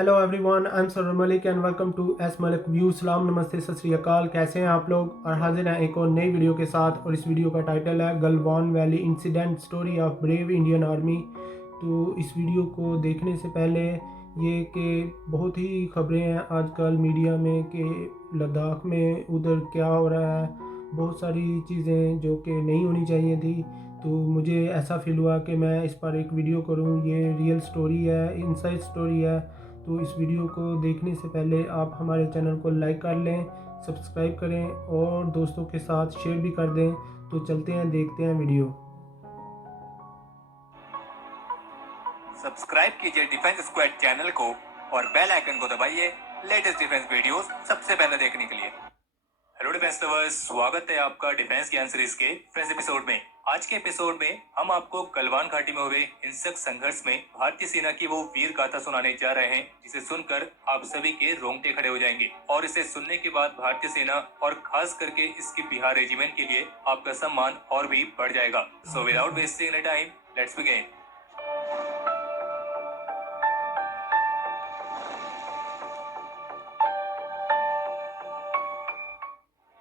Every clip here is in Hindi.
Hello everyone, I am sir Malik and welcome to S Malik view. सलाम, नमस्ते, सत श्री अकाल। कैसे हैं आप लोग? और हाजिर हैं एक और नई वीडियो के साथ। और इस वीडियो का टाइटल है Galwan valley incident, story of brave Indian army. तो इस वीडियो को देखने से पहले ये कि बहुत ही खबरें हैं आजकल मीडिया में कि लद्दाख में उधर क्या हो रहा है, बहुत सारी चीज़ें जो कि नहीं होनी चाहिए थी। तो मुझे ऐसा फील हुआ कि मैं इस पर एक वीडियो करूं। ये रियल स्टोरी है, इनसाइड स्टोरी है। तो इस वीडियो को देखने से पहले आप हमारे चैनल को लाइक कर लें, सब्सक्राइब करें और दोस्तों के साथ शेयर भी कर दें। तो चलते हैं, देखते हैं वीडियो। सब्सक्राइब कीजिए डिफेंस स्क्वाड चैनल को और बेल आइकन को दबाइए लेटेस्ट डिफेंस वीडियोस सबसे पहले देखने के लिए। हेलो डिफेंस लवर्स, स्वागत है आपका डिफेंस ज्ञान सीरीज के फ्रेश एपिसोड में। आज के एपिसोड में हम आपको गलवान घाटी में हुए हिंसक संघर्ष में भारतीय सेना की वो वीर गाथा सुनाने जा रहे हैं जिसे सुनकर आप सभी के रोंगटे खड़े हो जाएंगे। और इसे सुनने के बाद भारतीय सेना और खास करके इसकी बिहार रेजिमेंट के लिए आपका सम्मान और भी बढ़ जाएगा। So without wasting any time, let's begin.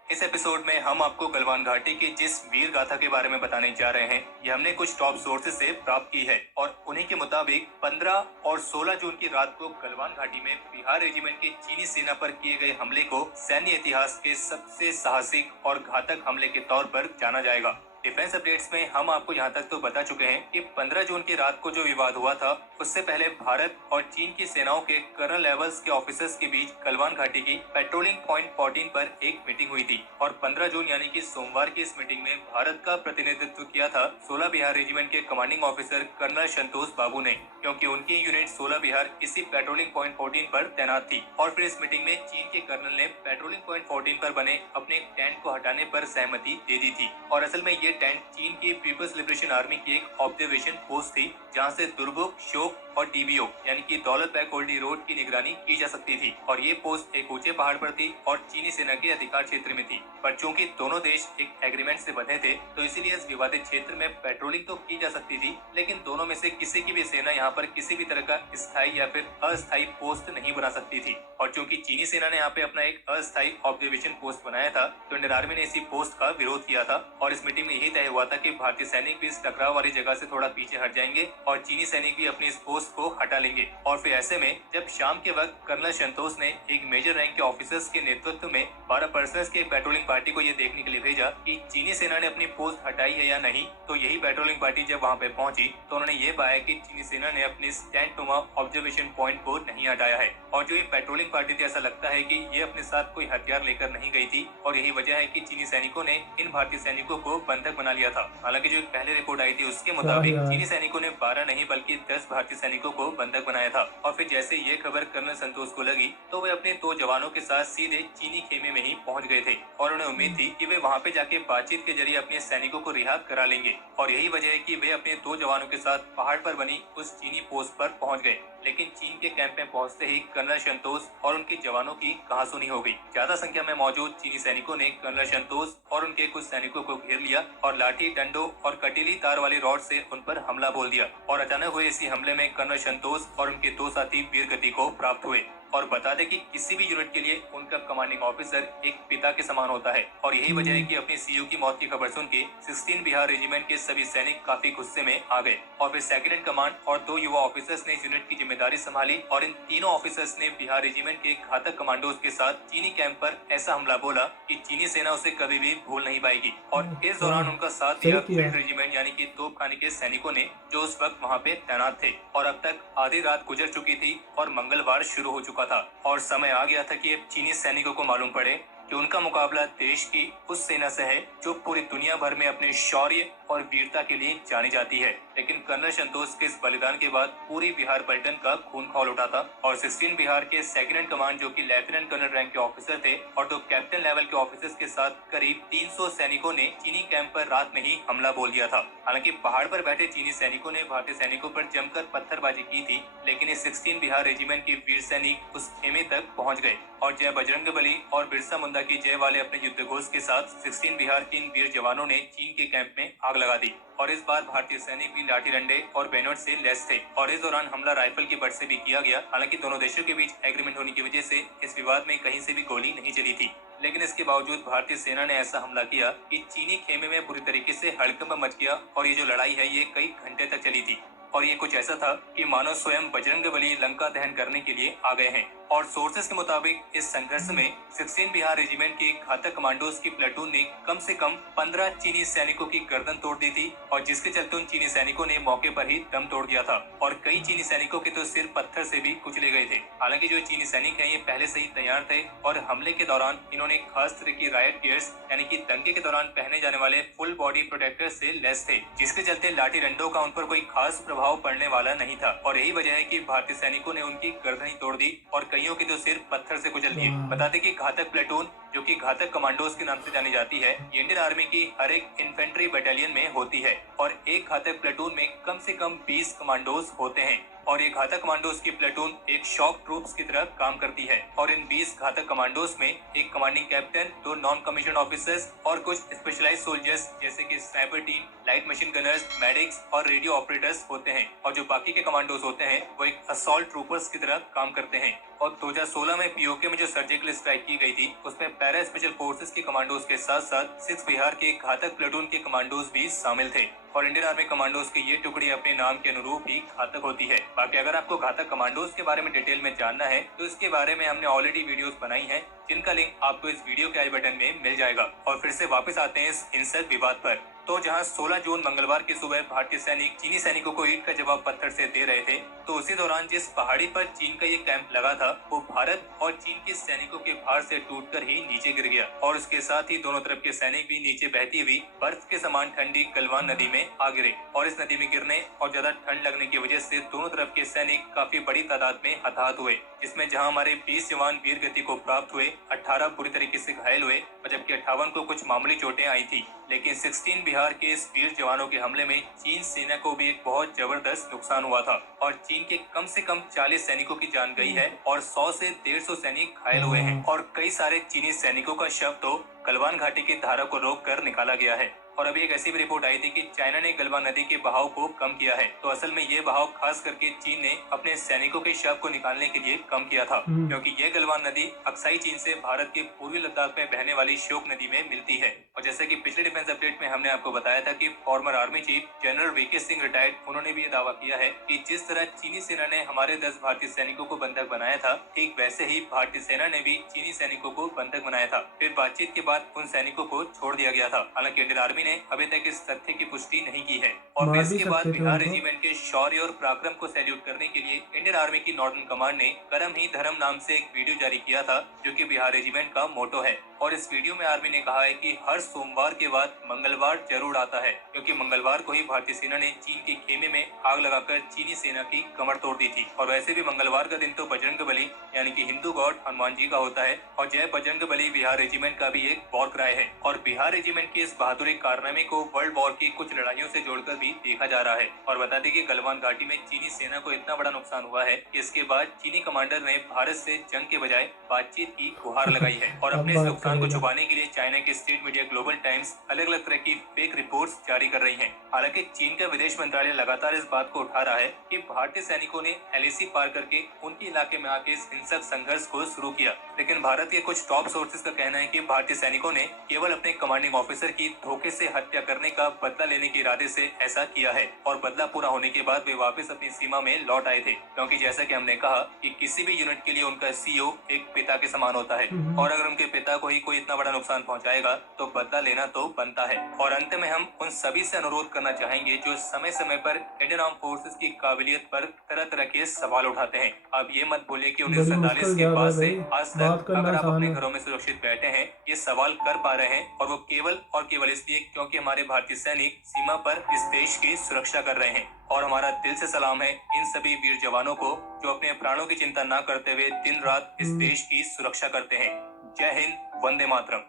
इस एपिसोड में हम आपको गलवान घाटी की जिस वीर गाथा के बारे में बताने जा रहे हैं, ये हमने कुछ टॉप सोर्सेज से प्राप्त की है और उन्हीं के मुताबिक 15 और 16 जून की रात को गलवान घाटी में बिहार रेजिमेंट के चीनी सेना पर किए गए हमले को सैन्य इतिहास के सबसे साहसिक और घातक हमले के तौर पर जाना जाएगा। डिफेंस अपडेट्स में हम आपको यहाँ तक तो बता चुके हैं कि 15 जून की रात को जो विवाद हुआ था उससे पहले भारत और चीन की सेनाओं के कर्नल लेवल्स के ऑफिसर्स के बीच गलवान घाटी की पेट्रोलिंग पॉइंट 14 पर एक मीटिंग हुई थी। और 15 जून यानी कि सोमवार की इस मीटिंग में भारत का प्रतिनिधित्व किया था 16 बिहार रेजिमेंट के कमांडिंग ऑफिसर कर्नल संतोष बाबू ने, क्योंकि उनकी यूनिट 16 बिहार इसी पेट्रोलिंग पॉइंट 14 पर तैनात थी। और फिर इस मीटिंग में चीन के कर्नल ने पेट्रोलिंग पॉइंट 14 पर बने अपने टेंट को हटाने पर सहमति दे दी थी। और असल में ये टेंट चीन की पीपल्स लिबरेशन आर्मी की एक ऑब्जर्वेशन पोस्ट थी जहां से दुर्बुक, शोक और डीबीओ यानी कि दौलत बैग ओल्डी रोड की निगरानी की जा सकती थी। और ये पोस्ट एक ऊंचे पहाड़ पर थी और चीनी सेना के अधिकार क्षेत्र में थी। पर चूंकि दोनों देश एक एग्रीमेंट से बंधे थे तो इसीलिए इस विवादित क्षेत्र में पेट्रोलिंग तो की जा सकती थी, लेकिन दोनों में से किसी की भी सेना यहाँ पर किसी भी तरह का स्थायी या फिर अस्थायी पोस्ट नहीं बना सकती थी। और चूंकि चीनी सेना ने यहाँ पे अपना एक अस्थायी ऑब्जर्वेशन पोस्ट बनाया था तो इंडियन आर्मी ने इसी पोस्ट का विरोध किया था। और इस मीटिंग में यही तय हुआ था कि भारतीय सैनिक भी इस टकराव वाली जगह से थोड़ा पीछे हट जाएंगे और चीनी सैनिक भी अपनी इस पोस्ट को हटा लेंगे। और फिर ऐसे में जब शाम के वक्त कर्नल संतोष ने एक मेजर रैंक के ऑफिसर्स के नेतृत्व में 12 पर्सनल्स की एक पेट्रोलिंग पार्टी को ये देखने के लिए भेजा कि चीनी सेना ने अपनी पोस्ट हटाई है या नहीं, तो यही पेट्रोलिंग पार्टी जब वहाँ पे पहुंची तो उन्होंने ये पाया कि चीनी सेना ने अपने टेंट नुमा ऑब्जर्वेशन पॉइंट को नहीं हटाया है। और जो ये पेट्रोलिंग पार्टी थी, ऐसा लगता है कि ये अपने साथ कोई हथियार लेकर नहीं गई थी और यही वजह है कि चीनी सैनिकों ने इन भारतीय सैनिकों को बंधक बना लिया था। हालांकि जो एक पहले रिपोर्ट आई थी उसके मुताबिक चीनी सैनिकों ने 12 नहीं बल्कि 10 भारतीय सैनिकों को बंधक बनाया था। और फिर जैसे ये खबर कर्नल संतोष को लगी तो वे अपने 2 जवानों के साथ सीधे चीनी खेमे में ही पहुंच गए थे और उन्हें उम्मीद थी कि वे वहां पे जाके बातचीत के जरिए अपने सैनिकों को रिहा करा लेंगे। और यही वजह है कि वे अपने 2 जवानों के साथ पहाड़ पर बनी उस चीनी पोस्ट पर पहुंच गए। लेकिन चीन के कैंप में पहुंचते ही कर्नल संतोष और उनके जवानों की कहासुनी हो गई। ज्यादा संख्या में मौजूद चीनी सैनिकों ने कर्नल संतोष और उनके कुछ सैनिकों को घेर लिया और लाठी, डंडों और कटीली तार वाली रॉड से उन पर हमला बोल दिया। और अचानक हुए इसी हमले में कर्नल संतोष और उनके 2 साथी वीर गति को प्राप्त हुए। और बता दें कि किसी भी यूनिट के लिए उनका कमांडिंग ऑफिसर एक पिता के समान होता है। और यही वजह है कि अपनी सीईओ की मौत की खबर सुन के 16 बिहार रेजिमेंट के सभी सैनिक काफी गुस्से में आ गए। और फिर सेकंड इन कमांड और 2 युवा ऑफिसर्स ने इस यूनिट की जिम्मेदारी संभाली और इन तीनों ऑफिसर्स ने बिहार रेजिमेंट के घातक कमांडोज के साथ चीनी कैंप पर ऐसा हमला बोला कि चीनी सेना उसे कभी भी भूल नहीं पाएगी। और इस दौरान उनका साथ दिया फील्ड रेजिमेंट यानी कि तोपखाने के सैनिकों ने, जो उस वक्त वहाँ पे तैनात थे। और अब तक आधी रात गुजर चुकी थी और मंगलवार शुरू हो चुका था और समय आ गया था कि अब चीनी सैनिकों को मालूम पड़े कि उनका मुकाबला देश की उस सेना से है जो पूरी दुनिया भर में अपने शौर्य और वीरता के लिए जानी जाती है। लेकिन कर्नल संतोष के इस बलिदान के बाद पूरी बिहार पलटन का खून खौल उठा था और 16 बिहार के सेकंड इन कमांड जो कि लेफ्टिनेंट कर्नल रैंक के ऑफिसर थे और 2 कैप्टन लेवल के ऑफिसर्स के साथ करीब 300 सैनिकों ने चीनी कैंप पर रात में ही हमला बोल दिया था। हालांकि पहाड़ पर बैठे चीनी सैनिकों ने भारतीय सैनिकों पर जमकर पत्थरबाजी की थी, लेकिन इस 16 बिहार रेजिमेंट के वीर सैनिक उस खेमे तक पहुंच गए और जय बजरंगबली और बिरसा मुंडा था कि जय वाले अपने युद्ध घोष के साथ 16 बिहार के इन वीर जवानों ने चीन के कैंप में आग लगा दी और इस बार भारतीय सैनिक भी लाठी डंडे और बैनर से लैस थे और इस दौरान हमला राइफल की बट से भी किया गया। हालांकि दोनों देशों के बीच एग्रीमेंट होने की वजह से इस विवाद में कहीं से भी गोली नहीं चली थी, लेकिन इसके बावजूद भारतीय सेना ने ऐसा हमला किया कि चीनी खेमे में बुरी तरीके से हड़कंप मच गया और ये जो लड़ाई है ये कई घंटे तक चली थी और ये कुछ ऐसा था कि मानो स्वयं बजरंगबली लंका दहन करने के लिए आ गए हैं। और सोर्सेस के मुताबिक इस संघर्ष में 16 बिहार रेजिमेंट के घातक कमांडोज की प्लेटून ने कम से कम 15 चीनी सैनिकों की गर्दन तोड़ दी थी और जिसके चलते उन चीनी सैनिकों ने मौके पर ही दम तोड़ दिया था और कई चीनी सैनिकों के तो सिर पत्थर से भी कुचले गए थे। हालांकि जो चीनी सैनिक हैं ये पहले से ही तैयार थे और हमले के दौरान इन्होंने खास तरह की रायट गियर्स यानी कि दंगे के दौरान पहने जाने वाले फुल बॉडी प्रोटेक्टर से लैस थे, जिसके चलते लाठी डंडों का उन पर कोई खास प्रभाव पड़ने वाला नहीं था और यही वजह है कि भारतीय सैनिकों ने उनकी गर्दन ही तोड़ दी और कईयों के तो सिर पत्थर से कुचल दिए। बताते कि घातक प्लेटून जो कि घातक कमांडोज के नाम से जानी जाती है, ये इंडियन आर्मी की हर एक इन्फेंट्री बटालियन में होती है और एक घातक प्लेटून में कम से कम 20 कमांडोज होते हैं और ये घातक कमांडोज की प्लेटून एक शॉक ट्रूप्स की तरह काम करती है और इन 20 घातक कमांडोज में एक commanding captain, 2 non commission officers और कुछ स्पेशलाइज्ड सोल्जर्स जैसे कि sniper team, light machine Gunners, medics और रेडियो ऑपरेटर्स होते हैं और जो बाकी के कमांडोज होते हैं वो एक असॉल्ट ट्रूपर्स की तरह काम करते हैं। और 2016 में पीओके में जो सर्जिकल स्ट्राइक की गई थी उसमें पैरा स्पेशल फोर्सेस के कमांडोज के साथ साथ 6 बिहार के घातक प्लेटून के कमांडोज भी शामिल थे और इंडियन आर्मी कमांडोज की ये टुकड़ी अपने नाम के अनुरूप ही घातक होती है। बाकी अगर आपको घातक कमांडोज के बारे में डिटेल में जानना है तो इसके बारे में हमने ऑलरेडी वीडियोस बनाई हैं जिनका लिंक आपको इस वीडियो के आई बटन में मिल जाएगा। और फिर से वापस आते हैं इस हिंसक विवाद पर। तो जहां 16 जून मंगलवार की सुबह भारतीय सैनिक चीनी सैनिकों को ईंट का जवाब पत्थर से दे रहे थे तो उसी दौरान जिस पहाड़ी पर चीन का ये कैंप लगा था वो भारत और चीन के सैनिकों के भार से टूटकर ही नीचे गिर गया और उसके साथ ही दोनों तरफ के सैनिक भी नीचे बहती हुई बर्फ के समान ठंडी गलवान नदी में आ गिरे और इस नदी में गिरने और ज्यादा ठंड लगने की वजह से दोनों तरफ के सैनिक काफी बड़ी तादाद में हताहत हुए, जिसमें जहां हमारे 20 जवान वीर गति को प्राप्त हुए, 18 बुरी तरीके से घायल हुए और जबकि 58 को कुछ मामूली चोटें आई थी। लेकिन 16 बिहार के इस वीर जवानों के हमले में चीन सेना को भी एक बहुत जबरदस्त नुकसान हुआ था और चीन के कम से कम 40 सैनिकों की जान गई है और 100 से 150 सैनिक घायल हुए हैं और कई सारे चीनी सैनिकों का शव तो गलवान घाटी की धारा को रोककर निकाला गया है। और अभी एक ऐसी भी रिपोर्ट आई थी कि चाइना ने गलवान नदी के बहाव को कम किया है, तो असल में ये बहाव खास करके चीन ने अपने सैनिकों के शव को निकालने के लिए कम किया था क्योंकि ये गलवान नदी अक्साई चीन से भारत के पूर्वी लद्दाख में बहने वाली श्योक नदी में मिलती है। और जैसे कि पिछले डिफेंस अपडेट में हमने आपको बताया था कि former army chief general VK Singh retired, उन्होंने भी ये दावा किया है कि जिस तरह चीनी सेना ने हमारे 10 भारतीय सैनिकों को बंधक बनाया था, ठीक वैसे ही भारतीय सेना ने भी चीनी सैनिकों को बंधक बनाया था। फिर बातचीत के बाद उन सैनिकों को छोड़ दिया गया था। हालांकि इंडियन आर्मी ने अभी तक इस तथ्य की पुष्टि नहीं की है। और इसके बाद बिहार रेजिमेंट के शौर्य और पराक्रम को सैल्यूट करने के लिए इंडियन आर्मी की नॉर्दर्न कमांड ने करम ही धर्म नाम से एक वीडियो जारी किया था जो कि बिहार रेजिमेंट का मोटो है। और इस वीडियो में आर्मी ने कहा है कि हर सोमवार के बाद मंगलवार जरूर आता है, क्योंकि मंगलवार को ही भारतीय सेना ने चीन के खेमे में आग लगाकर चीनी सेना की कमर तोड़ दी थी। और वैसे भी मंगलवार का दिन तो बजरंगबली यानी कि हिंदू गॉड हनुमान जी का होता है और जय बजरंगबली बिहार रेजिमेंट का भी एक वॉर क्राई है। और बिहार रेजिमेंट के इस बहादुरी कारनामे को वर्ल्ड वॉर की कुछ लड़ाइयों से जोड़कर भी देखा जा रहा है। और बता दें कि गलवान घाटी में चीनी सेना को इतना बड़ा नुकसान हुआ है कि इसके बाद चीनी कमांडर ने भारत से जंग के बजाय बातचीत की गुहार लगाई है। और अपने इस नुकसान को छुपाने के लिए चाइना की स्टेट मीडिया ग्लोबल टाइम्स अलग अलग तरह की फेक रिपोर्ट्स जारी कर रही हैं। हालांकि चीन का विदेश मंत्रालय लगातार इस बात को उठा रहा है कि भारतीय सैनिकों ने एलएसी पार करके उनके इलाके में आके इस हिंसक संघर्ष को शुरू किया। लेकिन भारत के कुछ टॉप सोर्सेज का कहना है कि भारतीय सैनिकों ने केवल अपने कमांडिंग ऑफिसर की धोखे से हत्या करने का बदला लेने के इरादे से ऐसा किया है और बदला पूरा होने के बाद वे वापस अपनी सीमा में लौट आए थे, क्योंकि जैसा कि हमने कहा कि किसी भी यूनिट के लिए उनका सीईओ एक पिता के समान होता है और अगर उनके पिता को ही कोई इतना बड़ा नुकसान पहुंचाएगा तो बदला लेना तो बनता है। और अंत में हम उन सभी से अनुरोध करना चाहेंगे जो समय समय पर इंडियन आर्म फोर्सेस की काबिलियत पर तरह तरह के सवाल उठाते हैं। अब ये मत बोलिए कि 1947 के बाद से आज तक अगर आप अपने घरों में सुरक्षित बैठे हैं, ये सवाल कर पा रहे हैं और वो केवल इसलिए क्योंकि हमारे भारतीय सैनिक सीमा पर इस देश की सुरक्षा कर रहे हैं। और हमारा दिल से सलाम है इन सभी वीर जवानों को जो अपने प्राणों की चिंता न करते हुए दिन रात इस देश की सुरक्षा करते हैं। जय हिंद, वंदे मातरम।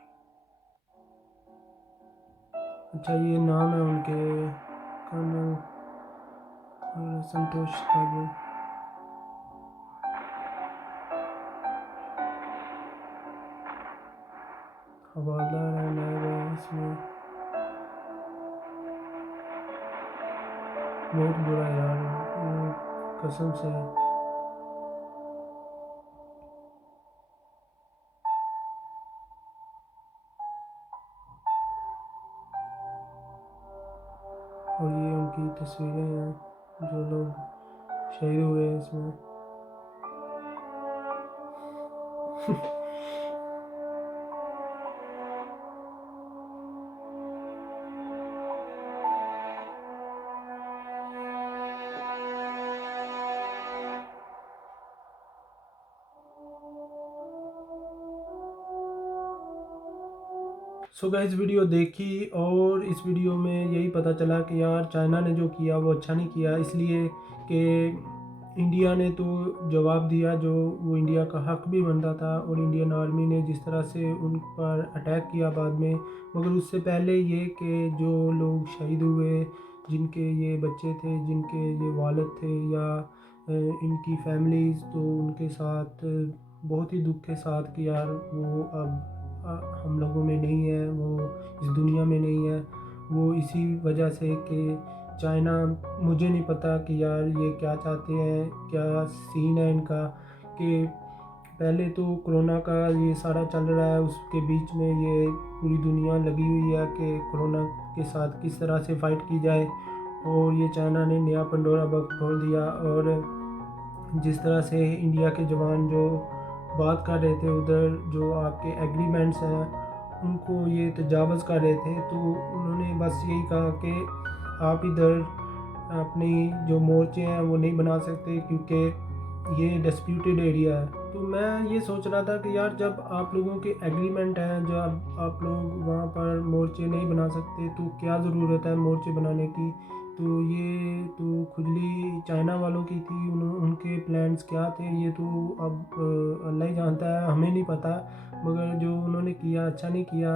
अच्छा, ये नाम है उनके, कर्नल संतोष बाबू। हवालदार है, नायब है, इसमें बहुत बुरा है यार, कसम से। और ये उनकी तस्वीरें हैं जो लोग शहीद हुए हैं इसमें। सो गाइस वीडियो देखी और इस वीडियो में यही पता चला कि यार चाइना ने जो किया वो अच्छा नहीं किया, इसलिए कि इंडिया ने तो जवाब दिया जो वो इंडिया का हक भी बनता था, और इंडियन आर्मी ने जिस तरह से उन पर अटैक किया बाद में। मगर उससे पहले ये कि जो लोग शहीद हुए, जिनके ये बच्चे थे, जिनके ये वालिद थे या इनकी फैमिलीज़, तो उनके साथ बहुत ही दुख के साथ कि यार वो अब हम लोगों में नहीं है, वो इस दुनिया में नहीं है। वो इसी वजह से कि चाइना, मुझे नहीं पता कि यार ये क्या चाहते हैं, क्या सीन है इनका। कि पहले तो कोरोना का ये सारा चल रहा है, उसके बीच में ये पूरी दुनिया लगी हुई है कि कोरोना के साथ किस तरह से फ़ाइट की जाए, और ये चाइना ने नया पंडोरा बॉक्स खोल दिया। और जिस तरह से इंडिया के जवान जो बात कर रहे थे उधर, जो आपके एग्रीमेंट्स हैं उनको ये तजावज़ कर रहे थे, तो उन्होंने बस यही कहा कि आप इधर अपनी जो मोर्चे हैं वो नहीं बना सकते क्योंकि ये डिस्प्यूटेड एरिया है। तो मैं ये सोच रहा था कि यार जब आप लोगों के एग्रीमेंट हैं, जब आप लोग वहाँ पर मोर्चे नहीं बना सकते तो क्या ज़रूरत है मोर्चे बनाने की। तो ये तो खुजली चाइना वालों की थी, उनके प्लान्स क्या थे ये तो अब अल्लाह ही जानता है, हमें नहीं पता। मगर जो उन्होंने किया अच्छा नहीं किया,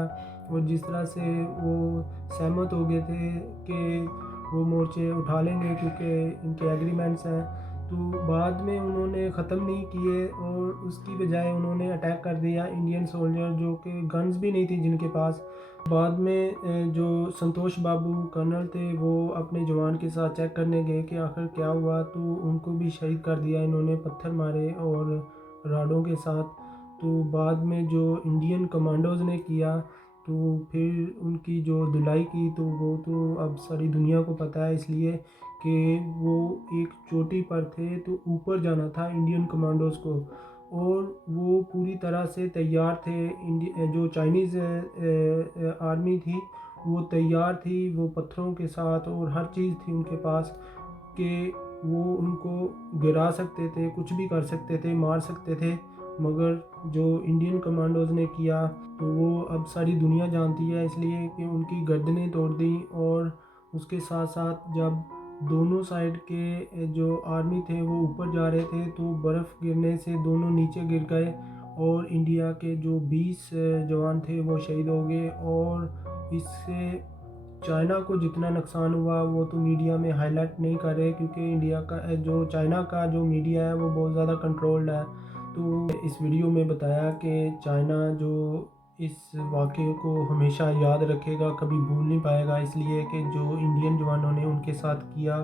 और जिस तरह से वो सहमत हो गए थे कि वो मोर्चे उठा लेंगे क्योंकि इनके एग्रीमेंट्स हैं, तो बाद में उन्होंने ख़त्म नहीं किए और उसकी बजाय उन्होंने अटैक कर दिया इंडियन सोल्जर जो कि गन्स भी नहीं थी जिनके पास। बाद में जो संतोष बाबू कर्नल थे वो अपने जवान के साथ चेक करने गए कि आखिर क्या हुआ, तो उनको भी शहीद कर दिया इन्होंने, पत्थर मारे और राडों के साथ। तो बाद में जो इंडियन कमांडोज़ ने किया, तो फिर उनकी जो धुलाई की, तो वो तो अब सारी दुनिया को पता है, इसलिए कि वो एक चोटी पर थे तो ऊपर जाना था इंडियन कमांडोज़ को, और वो पूरी तरह से तैयार थे। जो चाइनीज़ आर्मी थी वो तैयार थी, वो पत्थरों के साथ और हर चीज़ थी उनके पास कि वो उनको गिरा सकते थे, कुछ भी कर सकते थे, मार सकते थे। मगर जो इंडियन कमांडोज़ ने किया तो वो अब सारी दुनिया जानती है, इसलिए कि उनकी गर्दनें तोड़ दी। और उसके साथ साथ जब दोनों साइड के जो आर्मी थे वो ऊपर जा रहे थे, तो बर्फ़ गिरने से दोनों नीचे गिर गए, और इंडिया के जो 20 जवान थे वो शहीद हो गए। और इससे चाइना को जितना नुकसान हुआ वो तो मीडिया में हाईलाइट नहीं कर रहे, क्योंकि इंडिया का जो चाइना का जो मीडिया है वो बहुत ज़्यादा कंट्रोल्ड है। तो इस वीडियो में बताया कि चाइना जो इस वाक़ये को हमेशा याद रखेगा, कभी भूल नहीं पाएगा, इसलिए कि जो इंडियन जवानों ने उनके साथ किया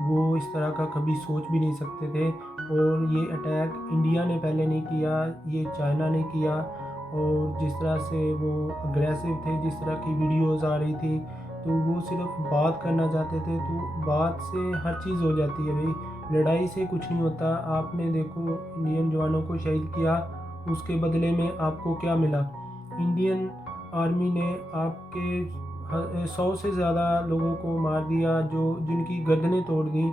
वो इस तरह का कभी सोच भी नहीं सकते थे। और ये अटैक इंडिया ने पहले नहीं किया, ये चाइना ने किया। और जिस तरह से वो अग्रेसिव थे, जिस तरह की वीडियोज़ आ रही थी, तो वो सिर्फ बात करना चाहते थे, तो बात से हर चीज़ हो जाती है भाई, लड़ाई से कुछ नहीं होता। आपने देखो इंडियन जवानों को शहीद किया, उसके बदले में आपको क्या मिला? इंडियन आर्मी ने आपके 100 से ज़्यादा लोगों को मार दिया, जो जिनकी गर्दनें तोड़ दी,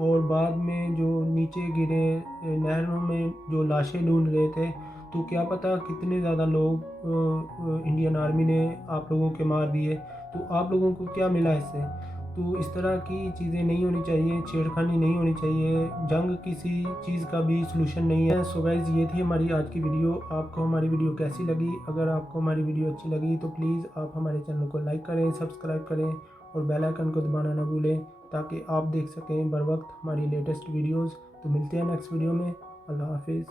और बाद में जो नीचे गिरे नहरों में जो लाशें ढूंढ रहे थे, तो क्या पता कितने ज़्यादा लोग इंडियन आर्मी ने आप लोगों के मार दिए। तो आप लोगों को क्या मिला इससे? तो इस तरह की चीज़ें नहीं होनी चाहिए, छेड़खानी नहीं होनी चाहिए, जंग किसी चीज़ का भी सलूशन नहीं है। सो गाइज़ ये थी हमारी आज की वीडियो। आपको हमारी वीडियो कैसी लगी? अगर आपको हमारी वीडियो अच्छी लगी तो प्लीज़ आप हमारे चैनल को लाइक करें, सब्सक्राइब करें और बेल आइकन को दबाना ना भूलें, ताकि आप देख सकें बर वक्त हमारी लेटेस्ट वीडियोज़। तो मिलते हैं नेक्स्ट वीडियो में। अल्लाह हाफिज़।